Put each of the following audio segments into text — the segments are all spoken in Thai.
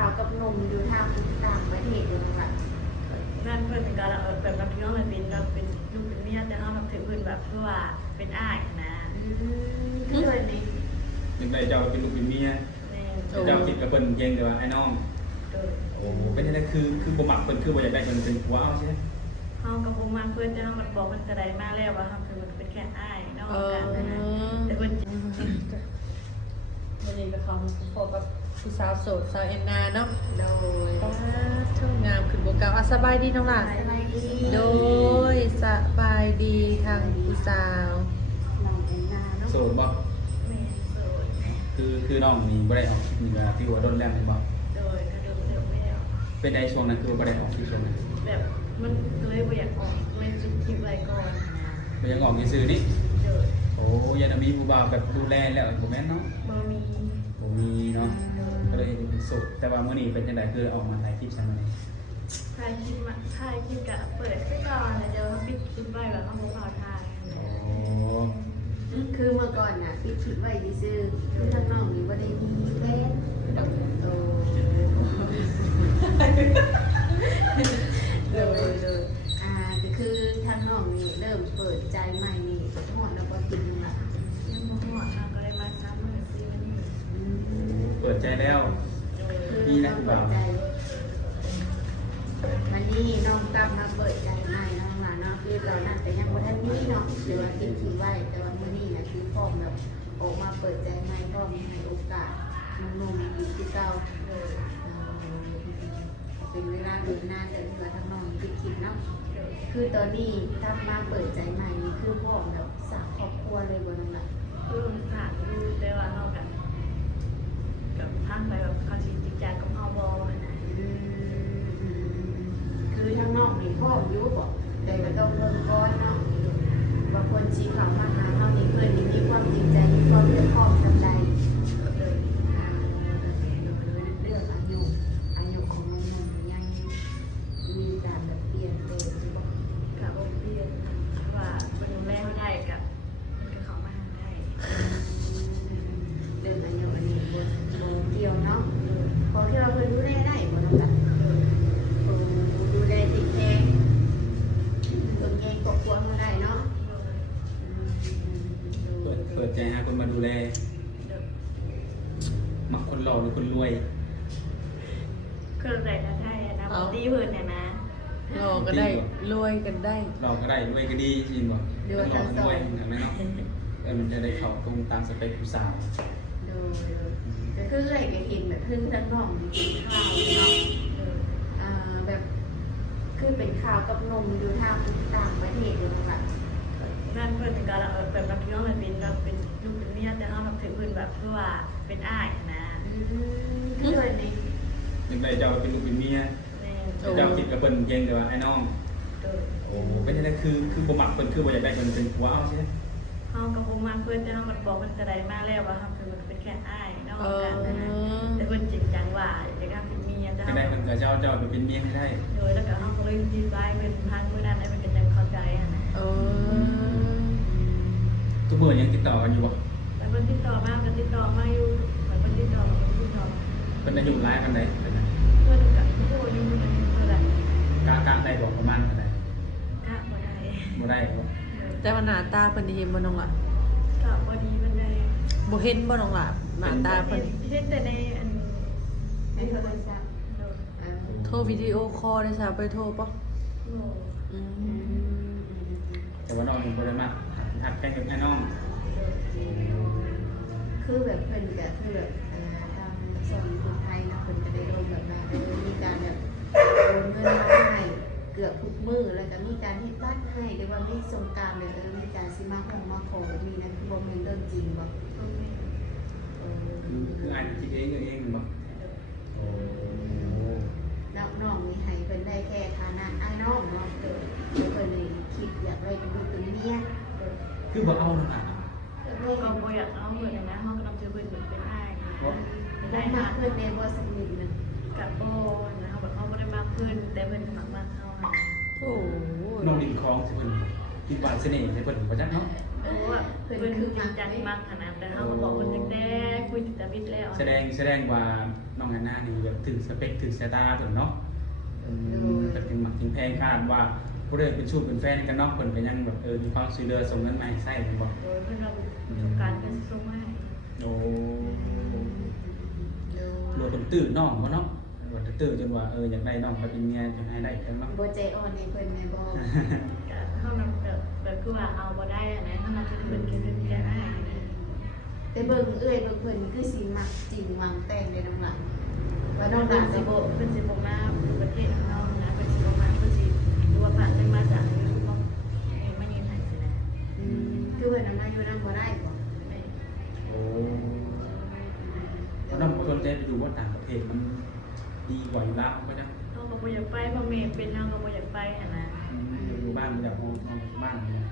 ข่าวกับนมอยู่ทางต่างประเทศอยู่ค่ะนั่นเพื่อนเป็นการแบบบางทีน้องมันเป็นแบบเป็นลูกเป็นเมียแต่เขาแบบถือเพื่อนแบบเพื่อว่าเป็นอ้ายนะคือเลยนี่ถึงได้เจ้าเป็นลูกเป็นเมียเจ้าคิดกับเพิ่นเก่งแต่ว่าไอ้น้องโอ้เป็นยังไงคือบ่มักเพิ่นคือบ่อยากได้เพิ่นเป็นผัวเอาใช่ไหมเขากับผมมาเพื่อนจะเขามันบอกมันกระไดมาแล้วว่าเขาคือมันเป็นแค่อ้ายน้องกันนะแต่เพื่อนวันนี้เป็นของพบกับผู้สาวโสดสาวเอ็นนาเนาะโดยช่างงามขึ้นบวกเก่าสบายดีน้องหลานโดยสบายดีทางผู้สาวน้องเอ็นนาเนาะโสดบ่คือน้องนี่บ่ได้ออกนี่ก็ที่ว่าโดนแรงบ่โดยกระโดดเร็วแล้วเป็นไอ้ช่วงนั้นคือบ่ได้ออกที่ช่วงนั้นแบบมันเลยบ่อยากออกเลยจุดคิดไว้ก่อนบ่ยังออกซื่อๆนี่โดยโอ้ยานมีผู้บ่าวแบบดูแลแล้วบ่แม่นเนาะบ่มีเนาะก็เลยเป็นโสดแต่ว่ามื้อนี้เป็นจังได๋คือออกมาถ่ายคลิปซั่นมื้อนี้ถ่ายคลิปกะเปิดไปก่อนแล้วเดี๋ยวปิดคลิปไว้แบบเขาบ่พอถ่ายโอ้คือเมื่อก่อนน่ะปิดคลิปไว้ซื่อคือทางน้องนี่บ่ได้มีแฟนโอ้เลยก็คือทางน้องนี่เริ่มเปิดใจใหม่นี่ฮอดแล้วก็ติดละยังบ่ฮอดทางก็เลยมาซ้ำมื้อซี่นี่เปิดใจแล้วนี่นะผู้บ่าววันนี้น้องกลับมาเปิดใจใหม่น้องหลานเนาะคือตอนนั้นแต่ยังบ่ทันมีเนาะคือว่าติดทิ้งไว้แต่ว่ามื้อนี้น่ะคือพร้อมแบบออกมาเปิดใจใหม่พร้อมให้โอกาสหนุ่มๆอีกที่เก่าเป็นเวลาเดินหน้าแต่ที่ว่าทางน้องติดคิดเนาะคือตอนนี้ทำมาเปิดใจใหม่นี่คือพร้อมแบบสร้างครอบครัวเลยบ่น้องหลานคือผ่านดูแต่ว่าเฮากับทางไปแบบเขาสิจริงจังกับเฮาบ่นะคือทางนอกนี่พ่ออยู่บ่แต่ก็ต้องเบิ่งก่อนเนาะว่าคนสิเข้ามาหาเฮานี่เพิ่นนี่มีความจริงใจมีความเรียบพร้อมทำใจเรื่องอายุของน้องๆยังมีการแบบเปลี่ยนแปลงอยู่บ่กับบ่เปลี่ยนว่ามันดูแลเขาได้กับมันก็เข้ามาหาได้เรื่องอายุอันนี้บ่เกี่ยวเนาะพอที่เราเพิ่นดูแลได้บ่น้องกันดูแลติดแรงตัวเองครอบครัวเฮาได้เนาะเปิดใจหาคนมาดูแลมักคนหล่อหรือคนรวยคือใส่ได้นะดีเพิ่นเนี่ยนะหล่อก็ได้รวยกันได้หล่อก็ได้รวยก็ดีจริงบ่หล่อก็รวยเห็นไหมเนาะมันจะได้เข้าตรงตามสเปคผู้สาวก็คือไอ้ก็เห็นแบบขึ้นทั้งน้องเป็นข่าวเนาะแบบคือเป็นข่าวกับนมอยู่ทางต่างประเทศอยู่ค่ะนั่นเพื่อนเป็นการแบบบางทีน้องมันเป็นแบบเป็นลูกเป็นเมียแต่เขาแบบถือเพื่อนแบบเพื่อว่าเป็นอ้ายนะคือเลยนี่ถึงได้เจ้าเป็นลูกเป็นเมียเจ้าคิดกับเพิ่นเก่งแต่ว่าไอ้น้องโอ้เป็นยังไงคือบ่มักเพิ่นคือบ่อยากได้เพิ่นเป็นผัวเอาใช่ไหมเขากับผมมาเพื่อนจะเขามันบอกมันกระไดมาแล้วว่าเขาคือมันเป็นแค่อ้ายน้องกันนะแต่เพื่อนจริงจังว่าอยากเป็นเมียจะได้เพิ่นกับเจ้าไปเป็นเมียให้ได้โดยแล้วก็เขาก็เลยยืนไว้เป็นทางเมื่อนั้นให้มันจะเข้าใจอ่ะนะทุกเมื่อยังติดต่อกันอยู่บ่แต่เพิ่นติดต่อมาอยู่เหมือนเพิ่นติดต่อเพิ่นอายุหลายปานใดเพิ่นกับผู้อายุเท่าไหร่กะได้บอกประมาณเท่าใดกะบ่ได้บ่แต่ว่าหน้าตาเพิ่นเห็นบ่น้องล่ะก็บ่ดีมันเลยบ่เห็นบ่น้องล่ะหน้าตาเพิ่นเห็นแต่ในโทรศัพท์โทรวิดีโอคอลได้ซะไปโทรป่ะแต่ว่าน้องนี่บ่ได้มาหักแกงกับไอ้น้องคือแบบเพิ่นก็คือแบบทางส่วนคนไทยนะเพิ่นก็ได้ลงแบบมามีการแบบโอนเงินมาให้เกือบทุกมื้อแล้วก็มีการเฮ็ดบ้านให้หรือว่ามีสงกรานต์แบบมีการสิมาห้องมาขอมีนะคือบ่แม่นเรื่องจริงบ่คืออ่านคิดเองบ่โอ้น้องนี่ให้เพิ่นได้แค่ฐานะอ้ายน้องเนาะเพิ่นนี่คิดอยากได้เป็นลูกเป็นเมียคือบ่เอาเนาะก็บ่อยากเอาเหมือนนะเขาก็ต้องเจอเพื่อนเหมือนเป็นอ้ายได้มาเพื่อนในบ่สักนิดนึงกับโบนะเขาแบบเขาไม่ได้มากขึ้นแต่เพื่อนสมัครมากเขาโอ้น้องดินคลองสิเพิ่น คิดว่าเสน่ห์ในเพิ่นบ่จักเนาะ โอ้ว่าเพิ่นคือจริงจังมากขนาดแต่เขาก็บอกคนตั้งแต่คุยแต่วิทย์แล้ว แสดงว่าน้องอันนานี่แบบถึงสเปคถึงสายตาเพิ่นเนาะแบบถึงหมักถึงแพงคาดว่าผู้ใดเป็นชู้เป็นแฟนกันเนาะเพิ่นก็ยังแบบมีความช่วยเหลือส่งเงินมาให้ใช้เพิ่นบ่ โดยเพื่อนเราประสบการณ์การส่งมาให้ โอ้โลดตื้อน้องบ่เนาะว่าตื้อจนว่าอยากได้น้องไปเป็นเมียจนให้ได้กันเนาะ บ่ใจอ่อนในเพิ่นแม่บ่ เท่านั้นแบบคือว่าเอาบ่ได้อันนั้นเท่านั้นจะเป็นเกณฑ์เป็นแค่ได้ แต่เบิ่งเอ้ยเบิ่งเพิ่นคือสิมักจริงหวังแต่งในน้ำหลังว่าน้อง เป็ ดาน สิ จะ บ บ่ เป็นสิบมาประเทศนอกนะเป็นสิบมาเป็นสิตัวผ่านไปมาจากเขาไม่ยืนถ่ายสินะ คือเพิ่นนำมาอยู่นำบ่ได้บ่ โอ้น้องบ่สนใจไปดูว่าต่างประเทศมันดีกว่าอยู่แล้วก็จะ เขาก็บ่อยากไปเพราะเมย์เป็นเขาก็บ่อยากไปอ่ะนะ อยู่บ้านอยากห้องบ้านเนี่ย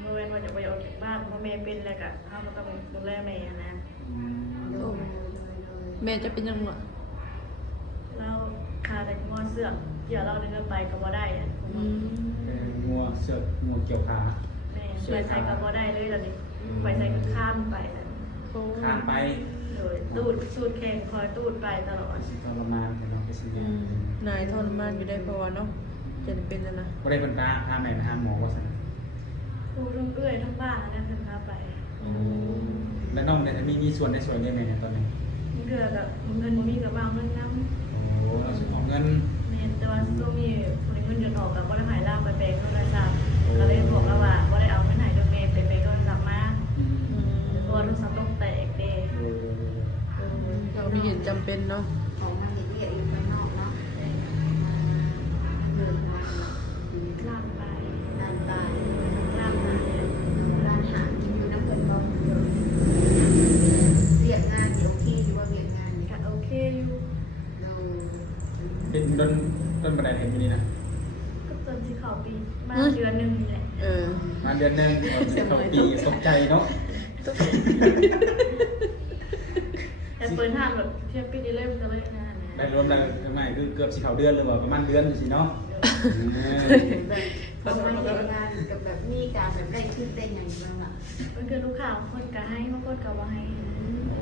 เมื่อวันว่าจะไปออกจากบ้านเพราะเมย์เป็นแล้วก็เขาก็ต้องดูแลเมย์นะ โดย แม่จะเป็นยังไง เราขาแต่งอเสื้อเกี่ยวเราเดินไปก็บ่ได้อ่ะ งัวเสือกงัวเกี่ยวขา แม่ไปใส่ก็บ่ได้เลยตอนนี้ไปใส่ก็ข้ามไปนะ ข้ามไป โดยตูดแข่งคอยตูดไปตลอด ทรมานแต่น้องไปสิเดีย อืมนายทรมานอยู่ได้เพราะว่าเนาะจะได้เป็นนะ บ่ได้เป็นพาแม่ไปหาหมอว่าซั่น ครูทั้งเอื้อยทั้งบ้านนะเพิ่นพาไป แล้วน้องเนี่ยมีส่วนได้ส่วนได้ไหมเนี่ยตอนนี้ เดือกับเงินบ่มีกับบางเงินนำ โอ้เราสิเอาเงิน แม่แต่ว่าตัวมีคนเงินเดือนออกกับบ่ได้หายล่างไปแปลงโทรศัพท์ก็เลยบอกว่าบ่ได้เอาเงินหายโดยเมย์ไปแปลงโทรศัพท์มาตัวโทรศัพท์ต้องแตกเด้ เราไม่เห็นจำเป็นเนาะ ของมาเฮ็ดเวียกอยู่ภายนอกเนาะเลิกงาน ลากไป ด้านบ้าน ลากมา ร้านหากินอยู่นำเพิ่นบ่เรียกงานสิโอเคอยู่บ่เรียกงานนี่ ก็โอเคอยู่ เรา เป็นต้นบันไดเห็นอยู่นี่นะ ก็จนที่เขาปีมาเดือนนึงนี่แหละ มาเดือนนึงเขาปีตกใจเนาะ แต่เปิดห้างแบบเทียบปีนี้เริ่มจะเลยนะ ได้รวมแล้วง่ายคือเกือบสิเข้าเดือนหรือว่าประมาณเดือนสิเนาะ แบบเขามาเฮ็ดงานกับแบบมีการแบบได้ขึ้นได้หยังอยู่แล้วล่ะ มันคือลูกค้าคนก็ให้บางคนก็บ่ให้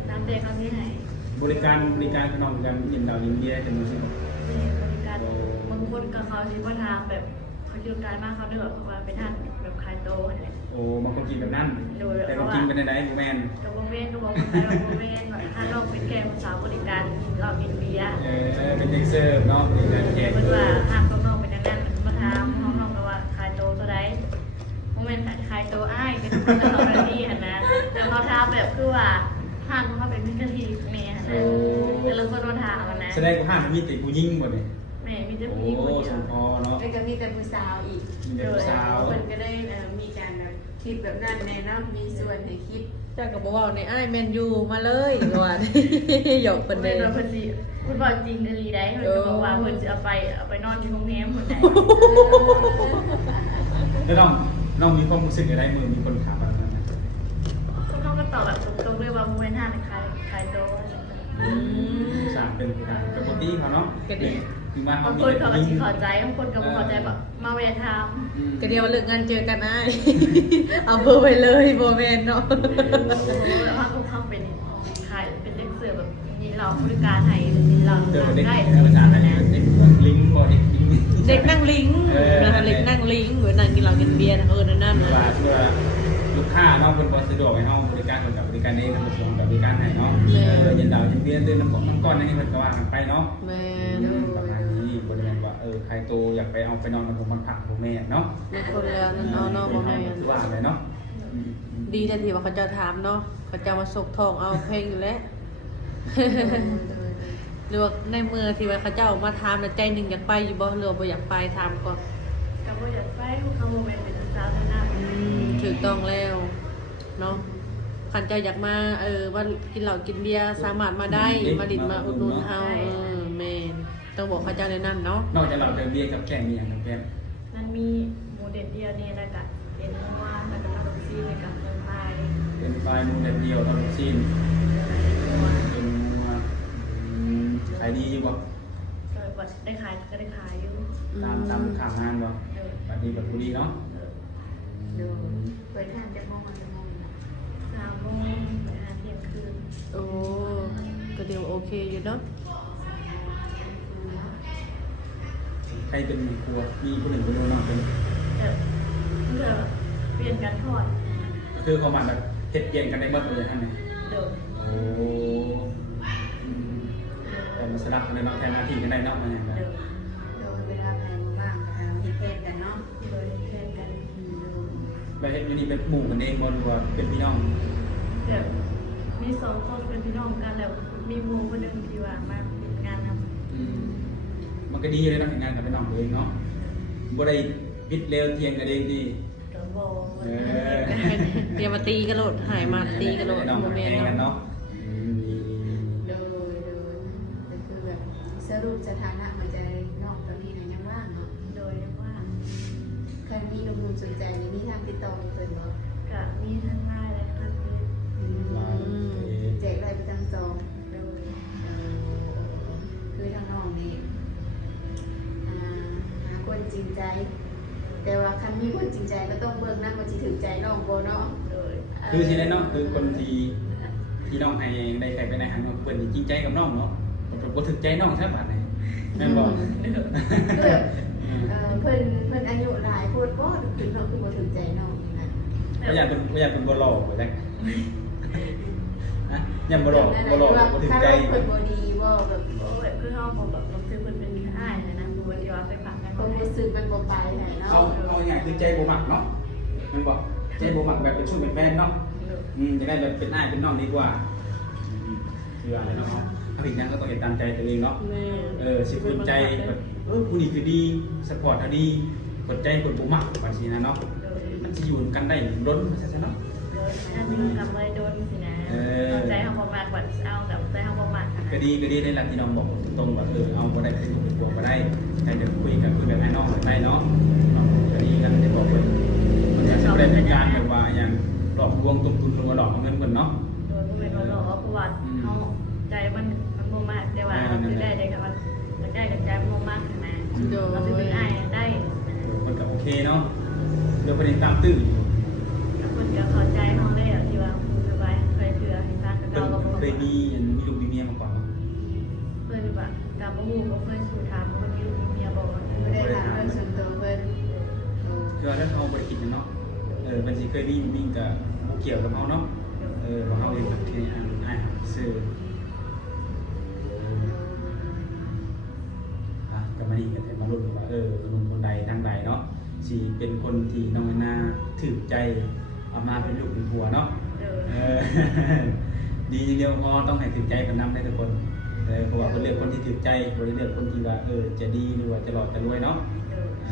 ตามแต่เขาสิให้ บริการพี่น้องกันยินดาวยินเบียกันสิ บริการบางคนก็เขาสิว่าทางแบบเขาคิดการมากเขาเลือกว่าเป็นทางแบบขายโตอะไร โอ้บางคนกินแบบนั้นแต่บางกินเป็นไหนบูแมน กับโมเมนต์ก็บอกคนไทยว่าโมเมนต์แบบถ้าเราเป็นแกงสาวบริการเรากินเบียร์ เป็นเด็กเสิร์ฟเนาะเป็นการแขก มันว่าห้างต้องนอกเป็นอย่างนั้นมาทำห้องนอกก็ว่าขายโตตัวใดโมเมนต์ขายโตอ้ายเป็นคนละแบบนี้หันนะแต่เขาทำแบบคือว่าห้างเขาเป็นพิธีเมียหันนะแต่ละคนมาถามนะ แสดงว่าห้างมีแต่ผู้ยิ่งหมดเลย แม่มีแต่ โอ้ ผู้หญิงคนเดี ส ยว มพอเนาะ แล้วก็มีแต่ผู้สาวอีก มีแต่ผู้สาว เพิ่นก็ได้มีการแบบคิดแบบนั้นแน่เนาะมีส่วนให้คิด จ้าก็บอกว่าในไอ้แมนยูมาเลยก่อน หยอก เป็ เป็น น เด็ เด็ ก ก เพิ่นสิฟุตบอลจริงกะลีได้เพิ่นจะบอกว่าเพิ่นจะเอาไปนอนที่โรงแรมคนใด แล้วน้องมีความรู้สึกอะไรมือมีคนถามแบบนั้น น้องก็ตอบแบบตรงๆเลยว่าโมเมนต์ห้างขายโต สามเป็นการปกติเขาเนาะคือมา บางคนเขาก็สิเข้าใจบางคนก็บ่เข้าใจแบบมาแวะถาม ก็เดียวเลิกงานเจอกันไอ้ เอาเบอร์ไปเลยโบแมนเนาะ ว่าเขาทำเป็นขายเป็นเด็กเสิร์ฟแบบมีเราบริการให้เรา เจอ ทำ เด็ก ได้ ภาษาไทยเด็กลิงบ่เด็กลิง เด็กนั่งลิงนะคะเด็กนั่งลิงเหมือนนั่งกินเหล้ากินเบียร์นะนั่น เว่าเพื่อลูกค้าเนาะเป็นบสะดวกให้เฮาบริการกับบริการเองเป็นส่วนกับบริการให้เนาะยินดาวยินเบียร์ตื่นน้ำก้อนนี่เพิ่นก็ว่ากันไปเนาะ แมน ประมาณนี้บริเวณว่าใครโตอยากไปเอาไปนอนกับผมมันผักผมแม่เนาะ ในคนแล้วนั่นเอาเนาะโบแมน ว่าอะไรเนาะ ดีแต่ที่ว่าเขาจะถามเนาะเขาจะมาสกทองเอาเพลงอยู่แล้ว หรือว่าในเมื่อที่ว่าเขาเจ้ามาถามแล้วใจหนึ่งอยากไปอยู่บ่หรือบ่อยากไปถามก่อน กับว่าอยากไปพวกเขาโมเมนต์เป็นสาวหน้า ถูกต้องแล้วเนาะขันเจ้าอยากมาว่ากินเหล้ากินเบียร์สามารถมาได้มาดิดมาอุดหนุนเฮาแม่นต้องบอกเขาเจ้าในนั้นเนาะ นอกจากเราจะเบียร์กับแกงมีอย่างกับแกง นั้นมีหมูเด็ดเดียวนี่แล้วก็เอ็นนัวแล้วก็ขนมจีนแล้วก็เป็นพาย เป็นไฟมูเด็ดเดียวตอนซีน นัว เป็นมาขายดีบ่ ก็ว่าได้ขายก็ได้ขายอยู่ ตามข่าวงานบ่บัดนี้แบบบุรีเนาะ ดูเปิดห้างจะมองจะมองนะ 3 โมงไปหาเที่ยงคืน โอ้ก็เดี๋ยวโอเคอยู่เนาะ ใครเป็นครัวมีผู้หนึ่งคนนึงเนาะเป็น แบบเพื่อเปลี่ยนกันทอด ก็คือเขามาแบบเฮ็ดเย็นกันได้หมดเลยท่านเนี่ย เดิม โอ้แต่มาสลับกันเลยเนาะแทนหน้าที่กันได้เนาะมันอย่างไร เดิม โดยเวลาแพงบ้างก็ทำให้แทนกันเนาะ โดยแทนกัน ไปเฮ็ดอยู่นี่เป็นหมู่กันเองบ่หรือว่าเป็นพี่น้อง แบบมี2 คนเป็นพี่น้องกันแล้วมีหมู่คนหนึงที่ว่ามาเป็นงานนำ อืมมันก็ดีเลยเนาะเห็นงานกับพี่น้องตัวเองเนาะบ่ได้ปิดเร็วเที่ยงกันเองดี ก็บ่ เออ เตรียมมาตีกันโลดหายมาตีกันโลด น้อง โมเม แข่ น งกัน ต์เนาะ เนาะดี โดยก็คือแบบสรุปสถานะมันจะนอกตอนนี้นะยังว่างเนาะ โดยว่า ใครมีหนุ่มๆสนใจในมีทางติดต่อเพิ่นบ่ ก็มีทั้งไลน์และทั้งเฟซ ว่าโอเค แจกรายประจำซอง โดย คือทางน้องนี่หาคนจริงใจ แต่ว่าคันมีคนจริงใจก็ต้องเบิ่งนำว่าสิถึงใจน้องบ่เนาะ โดย คือสิได้เนาะคือคนที่น้องให้ได้ใครไปไหนหันเพิ่นจริงใจกับน้องเนาะบ่ถึกใจน้องซะบาดนี้แม่นบ่ คือเพิ่นอายุหลายโพดบ่คือน้องคือบ่ถึงใจน้องนี่นะ บ่อยากเป็นบ่หล่อบ่จักฮะยังบ่หล่อบ่ถึกใจ ถ้าเราเพิ่นบ่ดีบ่แบบ โอ้แบบคือเฮาบ่แบบรู้สึกเพิ่นเป็นอ้ายนะบ่ว่าสิว่าไปฝากกัน ความ ให้ รู้สึกมันบ่ไปให้เนาะ เอาง่ายคือใจบ่มักเนาะมันบ่ใจบ่มักแบบเป็นชู้เป็นแฟนเนาะจะได้แบบเป็นอ้ายเป็นน้องดีกว่าคืออะไรเนาะถ้าผิดนั้นก็ต้องเฮ็ดตามใจตัวเองเนาะ แม่ สิฝืนใจแบบผู้นี้คือดีสปอร์ตเขาดีกดใจคนบ่มักบางทีนะเนาะ โดย มันสิอยู่กันได้ล้นซะเนาะ โดยอันนี้ทำไว้โดนสินะเอาใจเฮาบ่มากกว่าเอาแบบใจเฮาบ่มากค่ะ ก็ดีได้ละที่น้องบอกตรงว่าเอาบ่ได้เป็นตัวบ่ได้ใครจะคุยกันคุยแบบให้น้องได้เนาะก็ดีกันจะบอกเพิ่นมันจะบ่ได้เป็นการแบบว่าอย่างหลอกลวงต้มทุนลงมาหลอกเอาเงินเพิ่นเนาะ โดยบ่แม่นว่าหลอกเพราะว่าเฮาใจมันบ่มากแต่ว่าเราคือได้กับว่าใจกับใจมันบ่มากขนาดเราสิเป็นอ้ายได้ มันก็โอเคเนาะเดี๋ยวประเด็นตามตื้อ แล้วคนก็เข้าใจเฮาแล้วที่ว่าคือว่าเคยเถื่อให้ฟังกับ เพิ่ เรา น ก็บ่ เคยมีลูกมีเมียมาก่อน เพิ่นว่ากับบ่ฮู้ก็เพิ่นสู่ถามว่ามีลูกมีเมียบ่ว่า บ่ได้ถามเรื่องส่วนตัวเพิ่น คือว่าถ้าเขาบ่ได้คิดเนาะมันสิเคยมีกับเกี่ยวกับเฮาเนาะว่าเฮาเองแบบที่อ้ายซื้อก็มานี่ก็ได้มาลุ้นว่าหนุ่มคนใดทางใดเนาะสิเป็นคนที่น้องแอนนาถือใจเอามาเป็นลูกเป็นผัวเนาะ ดีอย่างเดียวพอต้องให้ถือใจกันนำได้ทุกคนเพราะว่าคนเลือกคนที่ถือใจคนเลือกคนที่ว่าจะดีหรือว่าจะหล่อจะรวยเนาะ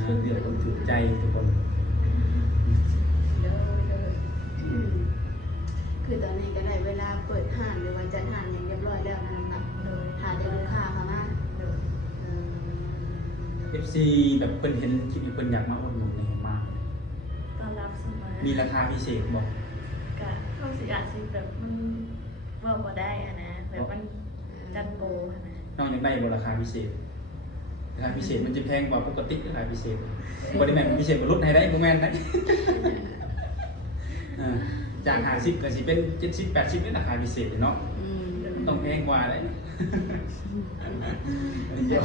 เลือกคนถือใจทุกคน คือตอนนี้ก็ได้เวลาเปิดห้างหรือว่าจัดห้างอย่างเรียบร้อยแล้วนะครับหาจะลูกค้าเข้ามา FC แบบเพิ่นเห็นคลิปนี้เพิ่นอยากมาอุดหนุนนี่มา ต้อนรับเสมอ มีราคาพิเศษบอก ก็เขาสิอาจสิแบบมันเว่าบ่ได้อะนะแบบมันจันโกอะนะ นอกจากได้บ่ราคาพิเศษราคาพิเศษมันจะแพงกว่าปกติราคาพิเศษบ่ได้แม่นพิเศษบ่ลดให้ได้บ่แม่นได้ จาก50ก็สิเป็น70 80นี่ราคาพิเศษเนาะ อืม ต้องแพงกว่าได้ เยอะ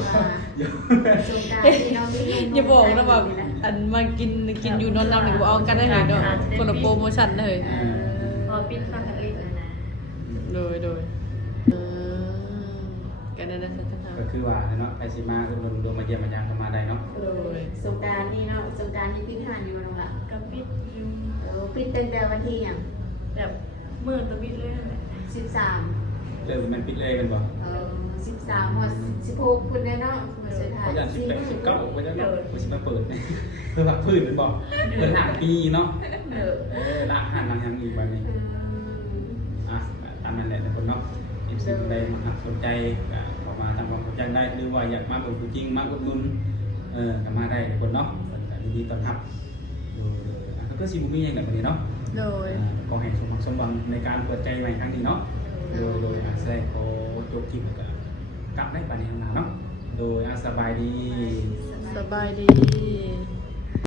สงการที่น้องที่ อย่าบอกนะว่าอันมากินอยู่นอนหลับหนึ่งบ่เอากันได้เลยเนาะคนละโปรโมชั่นเลย พอปิดฟังกันอีกนะ โดยกันนั่นนะท่าน ก็คือว่าเนาะไปสิมาอุดหนุนดวงมาเยี่ยมมายามเข้ามาได้เนาะ โดย สงการนี่เนาะสงการนี่ปิดห้างอยู่น้องละ ก็ปิดอยู่ ปิดตั้งแต่วันที่อย่าง แบบมื้อตัวปิดเลยนั่นแหละ 13 เริ่มมันปิดเลยเป็นบ่ 13ฮอด16พุ่นได้เนาะมื้อสุดท้าย เขาอยาก18 19ก็จะเนาะบ่สิมาเปิดเพื่อพักพื้นเป็นบ่เปิดห้างปีเนาะละห้างยังอีกบัดนี้ตามนั้นแหละทุกคนเนาะอีกสิ่งใดมันสนใจเข้ามาทำความเข้าใจได้หรือว่าอยากมาเป็นผู้จริงมาอุดหนุนก็มาได้ทุกคนเนาะยินดีต้อนรับก็สิบ่มีหยังกันบัดนี้เนาะ โดย ขอให้สมหวังสมหวังในการเปิดใจใหม่ครั้งนี้เนาะโดยแสดงขอจบคลิปกับกลับได้ปานนี้ข้างหน้าเนาะโดยสบายดี สบายดี